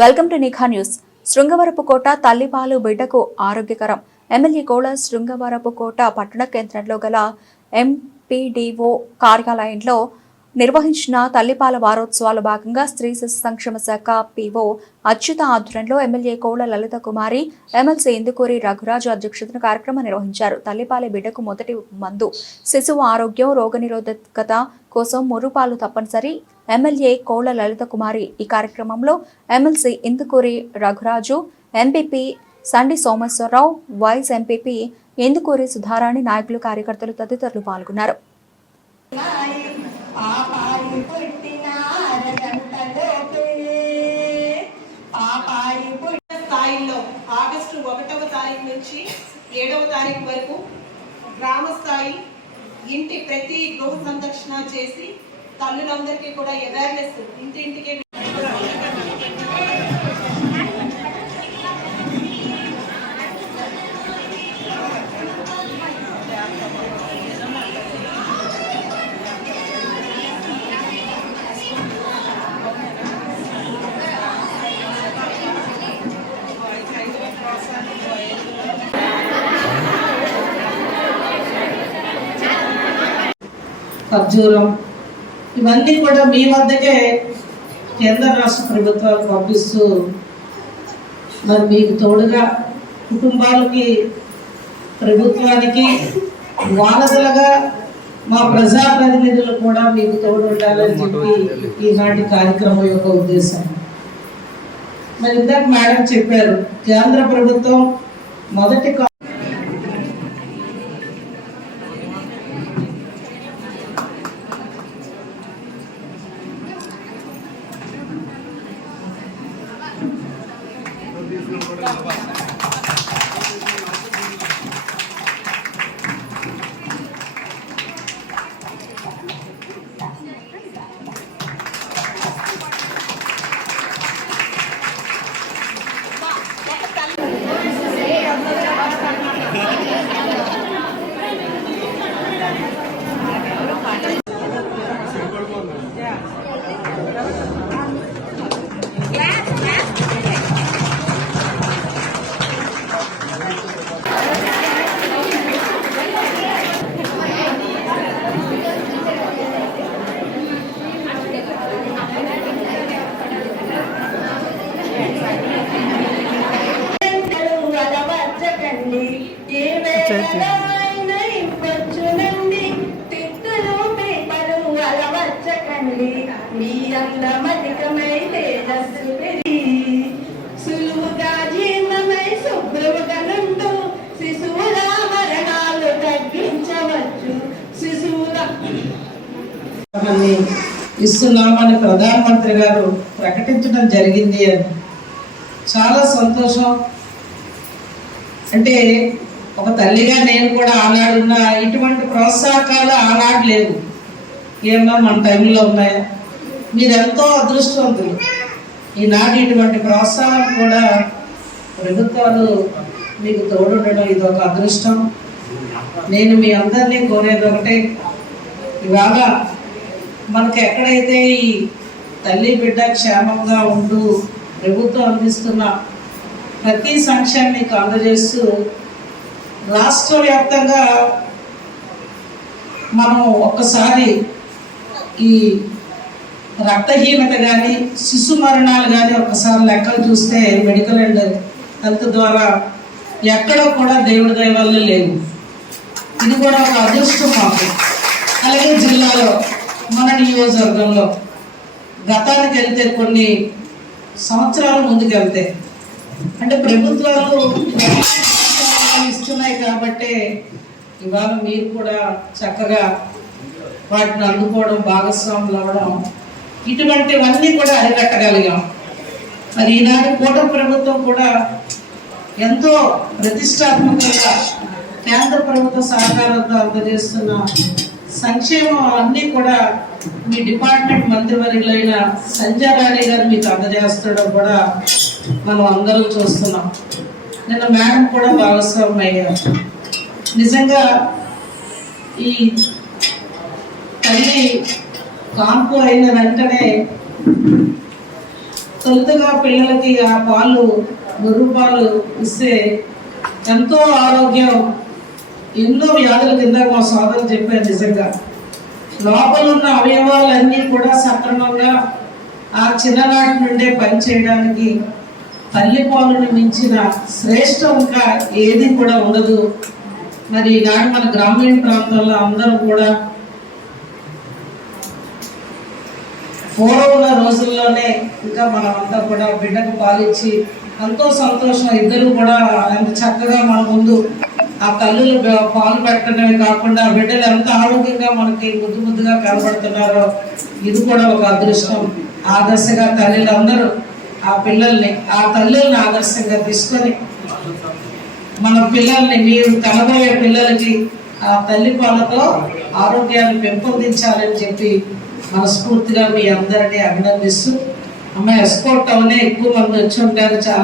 Welcome to Nikha news. Srungavarapu Kota తల్లిపాలు బిడ్డకు ఆరోగ్యకరం. MLA కోళ Srungavarapu కోట పట్టణ కేంద్రంలో గల ఎంపీడీఓ కార్యాలయంలో నిర్వహించిన తల్లిపాల వారోత్సవాల భాగంగా స్త్రీ శిశు సంక్షేమ శాఖ పీఓ అచ్యుత ఆధ్వర్యంలో ఎమ్మెల్యే కోళ్ళ లలిత కుమారి ఎమ్మెల్సీ ఇందుకూరి రఘురాజు అధ్యక్షతన కార్యక్రమం నిర్వహించారు. తల్లిపాలె బిడ్డకు మొదటి మందు. శిశువు ఆరోగ్యం రోగనిరోధకత కోసం మురుపాలు తప్పనిసరి ఎమ్మెల్యే కోళ్ళ లలితకుమారి ఈ కార్యక్రమంలో MLC Indukuri Raghuraju MPP Sandi Someswararao vice MPP Indukuri Sudharani నాయకులు కార్యకర్తలు తదితరులు పాల్గొన్నారు. స్థాయిలో ఆగస్టు ఒకటవ తారీఖు నుంచి ఏడవ తారీఖు వరకు గ్రామ స్థాయి ఇంటి ప్రతి గృహ సందర్శన చేసి తల్లులందరికీ కూడా అవేర్నెస్ ఇంటి ఇంటికి ఖర్జూరం ఇవన్నీ కూడా మీ వద్దకే కేంద్ర రాష్ట్ర ప్రభుత్వాలు పంపిస్తూ మరి మీకు తోడుగా కుటుంబాలకి ప్రభుత్వానికి వారసులుగా మా ప్రజాప్రతినిధులు కూడా మీకు తోడు ఉండాలని చెప్పి ఈనాటి కార్యక్రమం యొక్క ఉద్దేశం. మరి ఇందాక మేడం చెప్పారు కేంద్ర ప్రభుత్వం మొదటి అందమధికమై తేజస్సు పెరిగి సులువుగా జీర్ణమై శుభ్రముగా నుండు శిశువుల మరణాలు తగ్గించవచ్చు శిశువుల ఇస్తున్నామని ప్రధానమంత్రి గారు ప్రకటించడం జరిగింది అని. చాలా సంతోషం. అంటే ఒక తల్లిగా నేను కూడా ఆనాడున్న ఇటువంటి ప్రోత్సాహకాలు ఆనాడు లేవు ఏమన్నా మన టైంలో ఉన్నాయా? మీరెంతో అదృష్టవంతులు. ఈనాటి ఇటువంటి ప్రోత్సాహం కూడా ప్రభుత్వాలు మీకు తోడుండడం ఇది ఒక అదృష్టం. నేను మీ అందరినీ కోరేది ఒకటే ఇవాళ మనకు ఎక్కడైతే ఈ తల్లి బిడ్డ క్షేమంగా ఉంటూ ప్రభుత్వం అందిస్తున్న ప్రతి సంక్షేమం మీకు అందజేస్తూ రాష్ట్ర వ్యాప్తంగా మనం ఒక్కసారి ఈ రక్తహీనత కానీ శిశు మరణాలు కానీ ఒక్కసారి లెక్కలు చూస్తే మెడికల్ అండ్ హెల్త్ ద్వారా ఎక్కడ కూడా దేవుడి దైవాలు లేవు ఇది కూడా ఒక అదృష్టం మాకు. అలాగే జిల్లాలో మన నియోజకవర్గంలో గతానికి వెళ్తే కొన్ని సంవత్సరాల ముందుకు వెళ్తే అంటే ప్రభుత్వాలు ఇస్తున్నాయి కాబట్టి ఇవాళ మీరు కూడా చక్కగా వాటిని అందుకోవడం భాగస్వాములు అవ్వడం ఇటువంటివన్నీ కూడా అరికట్టగలిగాం. మరి ఈనాడు కూటమి ప్రభుత్వం కూడా ఎంతో ప్రతిష్టాత్మకంగా కేంద్ర ప్రభుత్వ సహకారంతో అందజేస్తున్న సంక్షేమం అన్నీ కూడా మీ డిపార్ట్మెంట్ మంత్రివర్యులైన సంజయ్ రాణి గారు మీకు అందజేస్తడం కూడా మనం అందరం చూస్తున్నాం. నిన్న మేడం కూడా భాగస్వామ్యం అయ్యారు. నిజంగా ఈ తల్లి కాన్పు అయిన వెంటనే తొలుతగా పిల్లలకి ఆ పాలు గొర్రె పాలు ఇస్తే ఎంతో ఆరోగ్యం ఎన్నో వ్యాధుల కింద మా సోదరు చెప్పారు నిజంగా. లోపల ఉన్న అవయవాలన్నీ కూడా సక్రమంగా ఆ చిన్ననాటి నుండే పనిచేయడానికి తల్లి పాలను మించిన శ్రేష్టం ఇంకా ఏది కూడా ఉండదు. మరి ఈనాడు మన గ్రామీణ ప్రాంతాల్లో అందరూ కూడా పూర్వం ఉన్న రోజుల్లోనే ఇంకా మనం అంతా కూడా బిడ్డకు పాలిచ్చి ఎంతో సంతోషం ఇద్దరు కూడా ఎంత చక్కగా మన ముందు ఆ తల్లులు పాలు పెట్టడమే కాకుండా బిడ్డలు ఎంత ఆరోగ్యంగా మనకి ముద్దు ముద్దుగా కనబడుతున్నారో ఇది కూడా ఒక అదృష్టం. ఆదర్శగా తల్లులందరూ ఆ పిల్లల్ని ఆ తల్లుల్ని ఆదర్శంగా తీసుకొని మన పిల్లల్ని మీరు కనబోయే పిల్లలకి ఆ తల్లి పాలతో ఆరోగ్యాన్ని పెంపొందించాలని చెప్పి మనస్ఫూర్తిగా మీ అందరినీ అభినందిస్తూ అమ్మాయి ఎస్కోట్ టౌనే ఎక్కువ మంది వచ్చి ఉంటారు చాలా